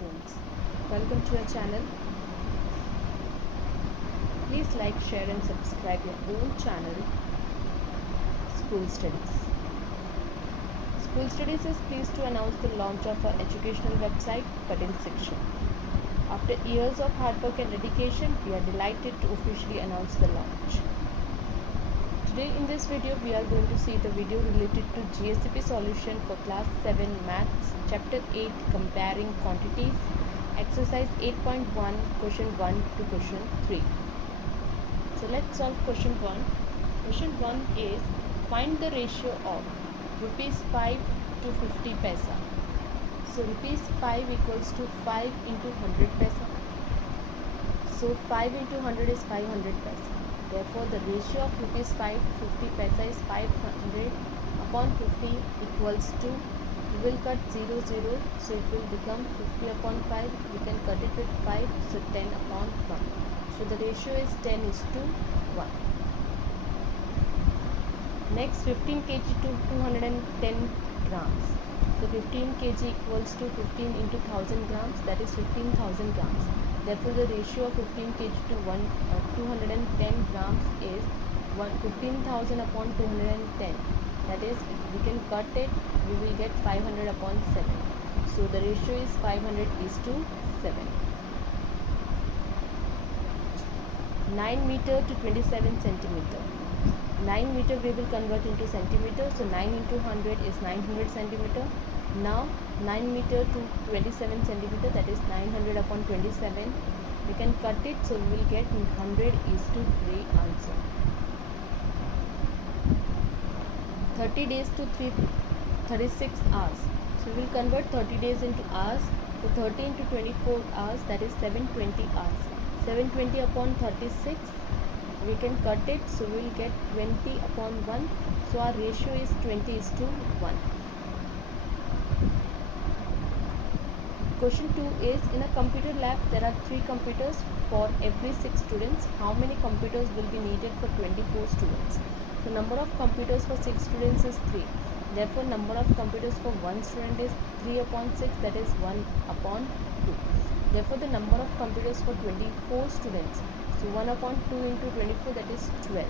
students. Welcome to our channel. Please like, share and subscribe your own channel, School Studies. School Studies is pleased to announce the launch of our educational website, Patil section. After years of hard work and dedication, we are delighted to officially announce the launch. Today in this video, we are going to see the video related to GSEB solution for class 7 maths, chapter 8 comparing quantities, exercise 8.1, question 1 to question 3. So let's solve question 1. Question 1 is find the ratio of rupees 5 to 50 paisa. So rupees 5 equals to 5 into 100 paisa. So 5 into 100 is 500 paisa. Therefore, the ratio of rupees 5 to 50 paisa is 500 upon 50 equals to, we will cut 0, 0, so it will become 50 upon 5. We can cut it with 5, so 10 upon 1. So the ratio is 10 is to 1. Next, 15 kg to 210 grams. So 15 kg equals to 15 into 1000 grams, that is 15,000 grams. Therefore, the ratio of 15 kg to 210 grams is 15,000 upon 210. That is, we can cut it, we will get 500 upon 7. So, the ratio is 500 is to 7. 9 meter to 27 centimeter. 9 meter we will convert into centimeter. So, 9 into 100 is 900 centimeter. Now 9 meter to 27 centimeter, that is 900 upon 27. We can cut it, so we will get 100 is to 3 answer. 30 days to 36 hours. So we will convert 30 days into hours. So 30 into 24 hours, that is 720 hours. 720 upon 36. We can cut it, so we will get 20 upon 1. So our ratio is 20 is to 1. Question 2 is, in a computer lab there are 3 computers for every 6 students. How many computers will be needed for 24 students? So number of computers for 6 students is 3. Therefore number of computers for 1 student is 3 upon 6, that is 1 upon 2. Therefore the number of computers for 24 students, so 1 upon 2 into 24, that is 12.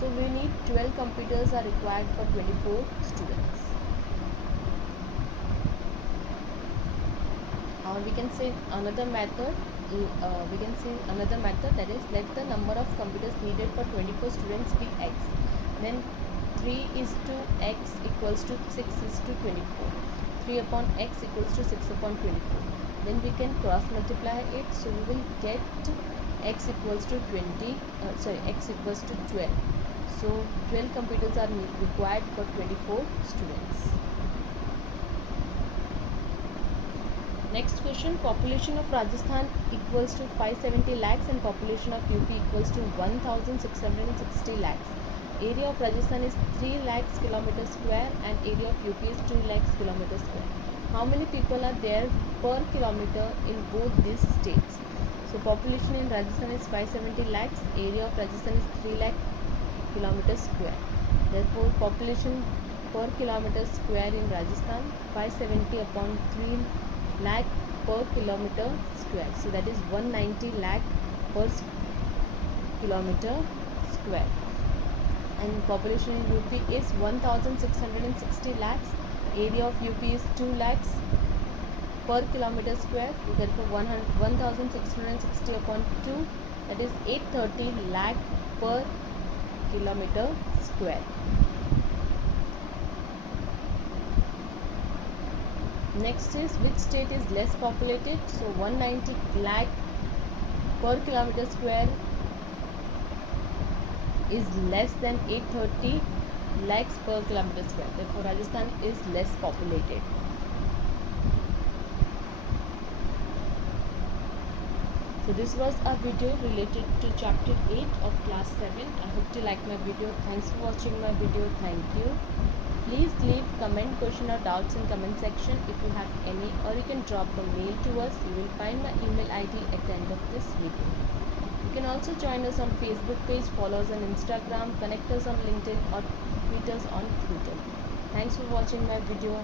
So we need 12 computers are required for 24 students. We can say another method. That is, let the number of computers needed for 24 students be x. Then 3 is to x equals to 6 is to 24. 3 upon x equals to 6 upon 24. Then we can cross multiply it, so we will get x equals to x equals to 12. So 12 computers are required for 24 students. Next question, population of Rajasthan equals to 570 lakhs and population of UP equals to 1660 lakhs. Area of Rajasthan is 3 lakhs kilometer square and area of UP is 2 lakhs kilometer square. How many people are there per kilometer in both these states? So population in Rajasthan is 570 lakhs, area of Rajasthan is 3 lakh kilometer square. Therefore population per kilometer square in Rajasthan 570 upon 3 lakh per kilometer square, so that is 190 lakh per kilometer square. And population in UP is 1660 lakhs, area of UP is 2 lakhs per kilometer square. Therefore 1660 upon 2, that is 830 lakh per kilometer square. Next is, which state is less populated? So 190 lakh per kilometer square is less than 830 lakhs per kilometer square. Therefore Rajasthan is less populated. So this was a video related to chapter 8 of class 7. I hope you like my video. Thanks for watching my video. Thank you. Please leave comment, question or doubts in comment section if you have any, or you can drop a mail to us. You will find my email ID at the end of this video. You can also join us on Facebook page, follow us on Instagram, connect us on LinkedIn or tweet us on Twitter. Thanks for watching my video.